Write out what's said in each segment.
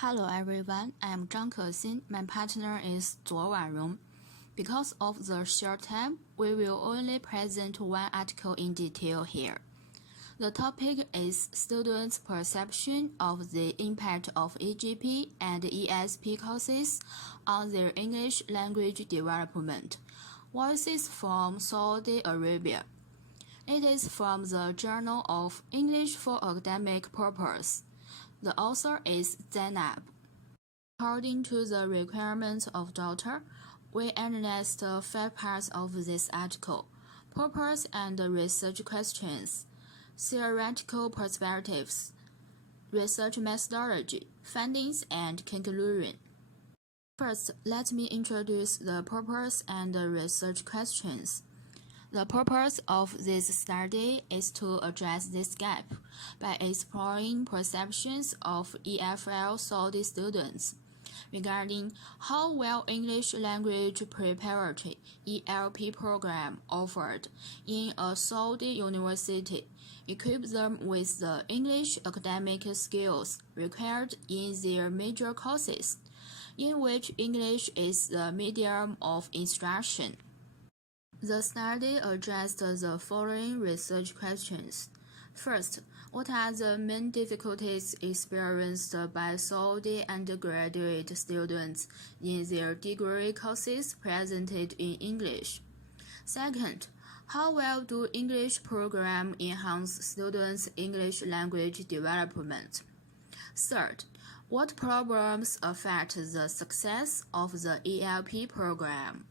Hello everyone, I am Zhang Kexin. My partner is Wanrong. Because of the short time, we will only present one article in detail here. The topic is students' perception of the impact of EGP and ESP courses on their English language development. Voices from Saudi Arabia. It is from the Journal of English for Academic Purpose. The author is Zhang. According to the requirements of Doctor, we analyzed 5 parts of this article: purpose and research questions, theoretical perspectives, research methodology, findings, and conclusion. First, let me introduce the purpose and research questions. The purpose of this study is to address this gap by exploring perceptions of EFL Saudi students regarding how well English Language Preparatory (ELP) program offered in a Saudi university equip them with the English academic skills required in their major courses, in which English is the medium of instruction. The study addressed the following research questions. First, what are the main difficulties experienced by Saudi undergraduate students in their degree courses presented in English? Second, how well do English programs enhance students' English language development? Third, what problems affect the success of the ELP program?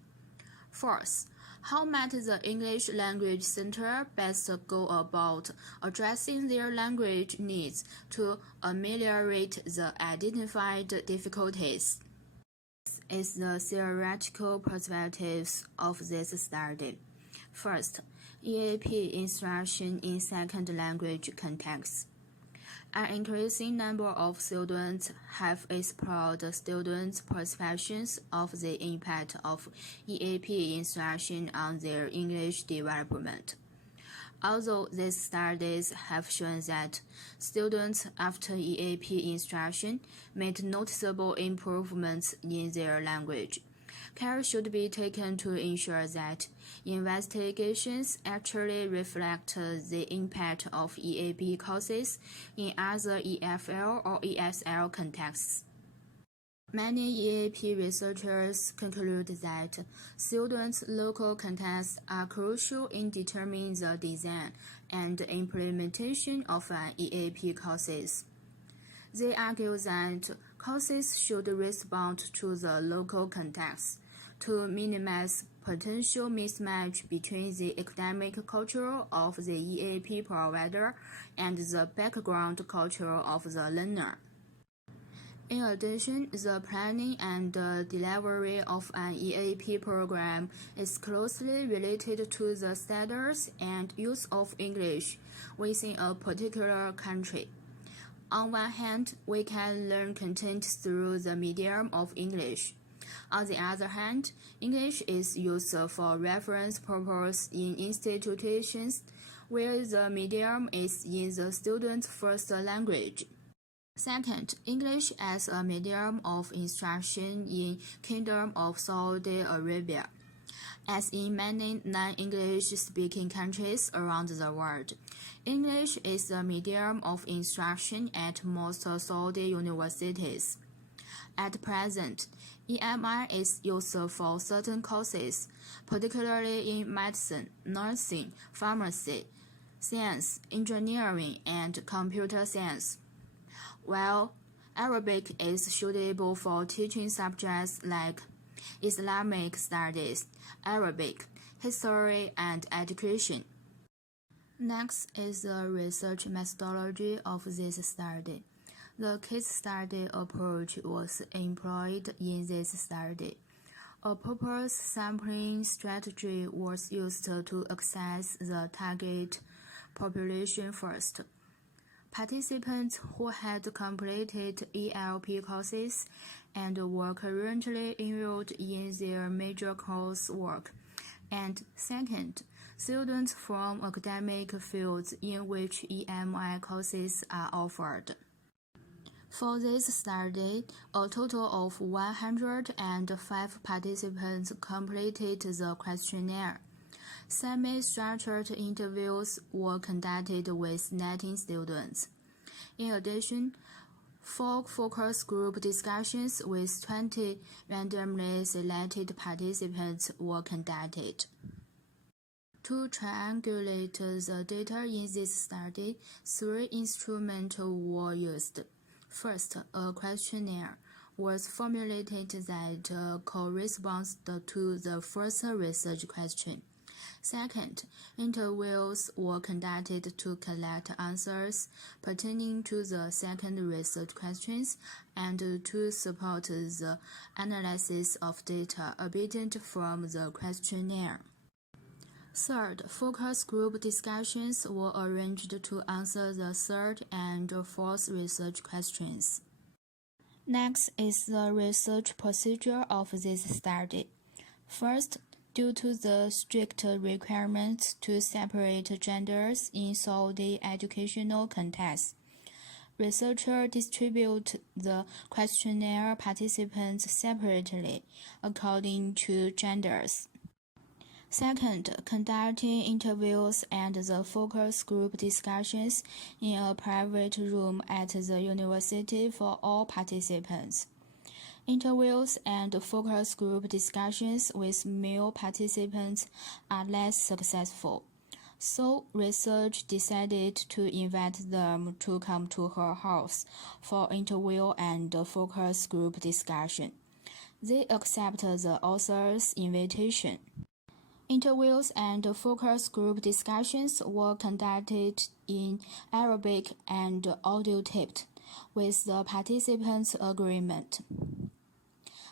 Fourth, how might the English Language Center best go about addressing their language needs to ameliorate the identified difficulties? This is the theoretical perspectives of this study. First, EAP instruction in second language contexts. An increasing number of students have explored students' perceptions of the impact of EAP instruction on their English development. Although these studies have shown that students after EAP instruction made noticeable improvements in their language, care should be taken to ensure that investigations actually reflect the impact of EAP courses in other EFL or ESL contexts. Many EAP researchers conclude that students' local contexts are crucial in determining the design and implementation of an EAP courses. They argue that courses should respond to the local context to minimize potential mismatch between the academic culture of the EAP provider and the background culture of the learner. In addition, the planning and delivery of an EAP program is closely related to the status and use of English within a particular country. On one hand, we can learn content through the medium of English. On the other hand, English is used for reference purposes in institutions where the medium is in the student's first language. Second, English as a medium of instruction in Kingdom of Saudi Arabia. As in many non-English speaking countries around the world, English is the medium of instruction at most Saudi universities. At present, EMI is used for certain courses, particularly in medicine, nursing, pharmacy, science, engineering, and computer science, while Arabic is suitable for teaching subjects like Islamic studies, Arabic, history, and education. Next is the research methodology of this study. The case study approach was employed in this study. A purpose sampling strategy was used to access the target population first. Participants who had completed ELP courses and were currently enrolled in their major coursework, and second, students from academic fields in which EMI courses are offered. For this study, a total of 105 participants completed the questionnaire. Semi-structured interviews were conducted with 19 students. In addition, 4 focus group discussions with 20 randomly selected participants were conducted. To triangulate the data in this study, 3 instruments were used. First, a questionnaire was formulated that corresponds to the first research question. Second, interviews were conducted to collect answers pertaining to the second research questions and to support the analysis of data obtained from the questionnaire. Third, focus group discussions were arranged to answer the third and fourth research questions. Next is the research procedure of this study. First, due to the strict requirements to separate genders in solely educational contexts, researchers distribute the questionnaire participants separately according to genders. Second, conducting interviews and the focus group discussions in a private room at the university for all participants. Interviews and focus group discussions with male participants are less successful, so research decided to invite them to come to her house for interview and focus group discussion. They accepted the author's invitation. Interviews and focus group discussions were conducted in Arabic and audio taped, with the participants' agreement.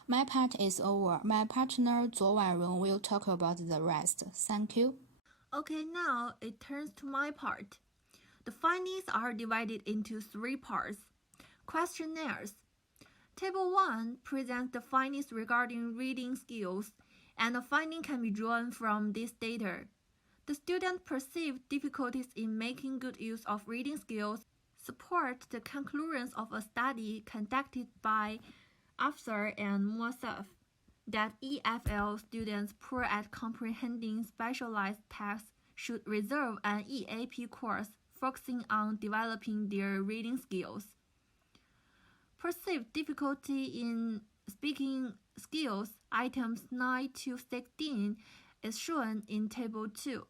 My part is over. My partner Wanrong will talk about the rest. Thank you. Okay, now it turns to my part. The findings are divided into 3 parts. Questionnaires. Table 1 presents the findings regarding reading skills, and the finding can be drawn from this data. The student perceived difficulties in making good use of reading skills support the conclusions of a study conducted by Afsar and Mossaf that EFL students poor at comprehending specialized texts should reserve an EAP course focusing on developing their reading skills. Perceived difficulty in speaking skills, items 9 to 16, is shown in Table 2.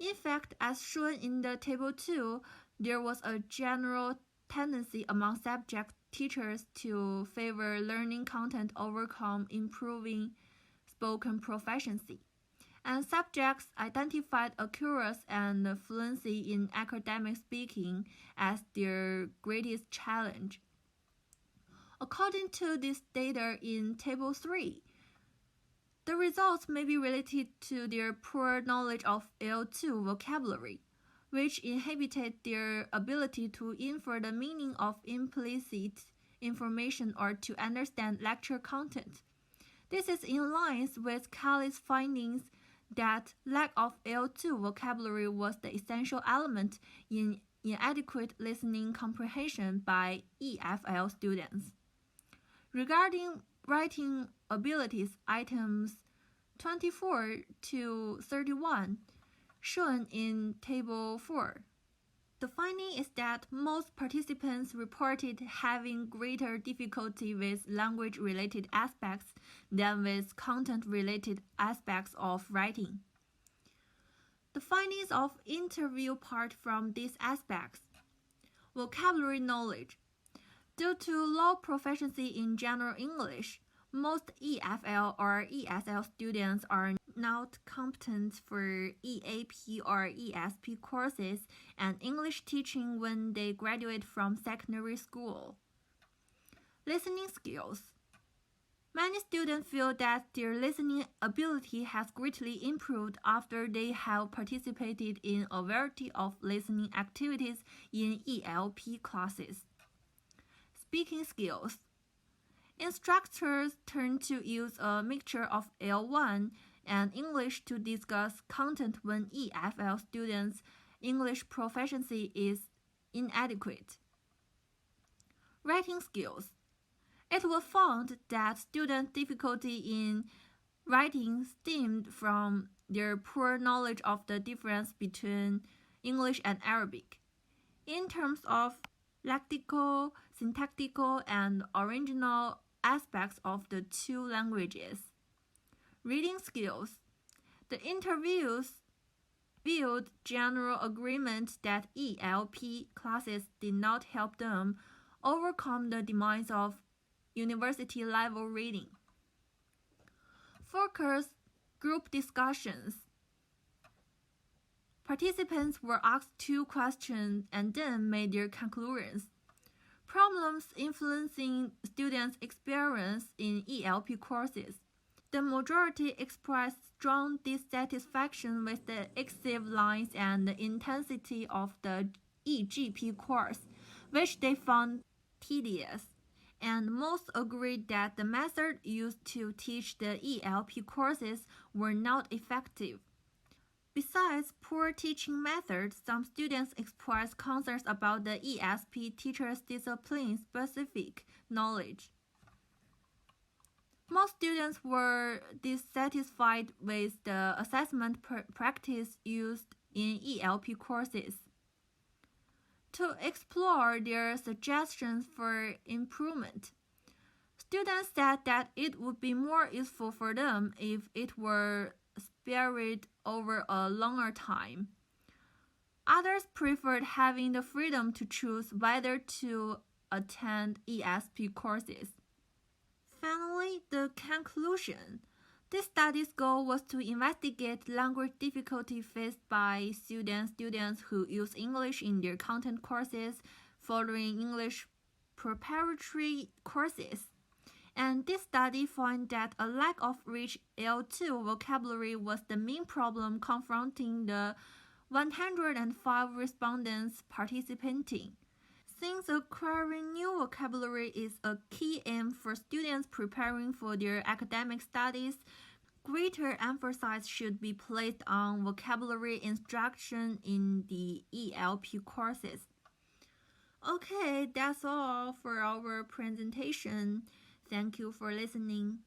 In fact, as shown in the Table 2, there was a general tendency among subject teachers to favor learning content over improving spoken proficiency, and subjects identified accuracy and fluency in academic speaking as their greatest challenge. According to this data in Table 3, the results may be related to their poor knowledge of L2 vocabulary, which inhibited their ability to infer the meaning of implicit information or to understand lecture content. This is in line with Kelly's findings that lack of L2 vocabulary was the essential element in inadequate listening comprehension by EFL students. Regarding writing abilities, items 24 to 31, shown in Table 4. The finding is that most participants reported having greater difficulty with language-related aspects than with content-related aspects of writing. The findings of interview part from these aspects. Vocabulary knowledge. Due to low proficiency in general English, most EFL or ESL students are not competent for EAP or ESP courses and English teaching when they graduate from secondary school. Listening skills. Many students feel that their listening ability has greatly improved after they have participated in a variety of listening activities in ELP classes. Speaking skills. Instructors turn to use a mixture of L1 and English to discuss content when EFL students' English proficiency is inadequate. Writing skills. It was found that student difficulty in writing stemmed from their poor knowledge of the difference between English and Arabic. In terms of lexical, syntactical, and original aspects of the two languages. Reading skills. The interviews revealed general agreement that ELP classes did not help them overcome the demands of university-level reading. Focus group discussions. Participants were asked 2 questions and then made their conclusions. Problems influencing students' experience in ELP courses. The majority expressed strong dissatisfaction with the exit lines and the intensity of the EGP course, which they found tedious, and most agreed that the method used to teach the ELP courses were not effective. Besides poor teaching methods, some students expressed concerns about the ESP teacher's discipline-specific knowledge. Most students were dissatisfied with the assessment practice used in ELP courses. To explore their suggestions for improvement, students said that it would be more useful for them if it were spread over a longer time. Others preferred having the freedom to choose whether to attend ESP courses. Finally, the conclusion. This study's goal was to investigate language difficulty faced by students who use English in their content courses following English preparatory courses. And this study found that a lack of rich L2 vocabulary was the main problem confronting the 105 respondents participating. Since acquiring new vocabulary is a key aim for students preparing for their academic studies, greater emphasis should be placed on vocabulary instruction in the ELP courses. Okay, that's all for our presentation. Thank you for listening.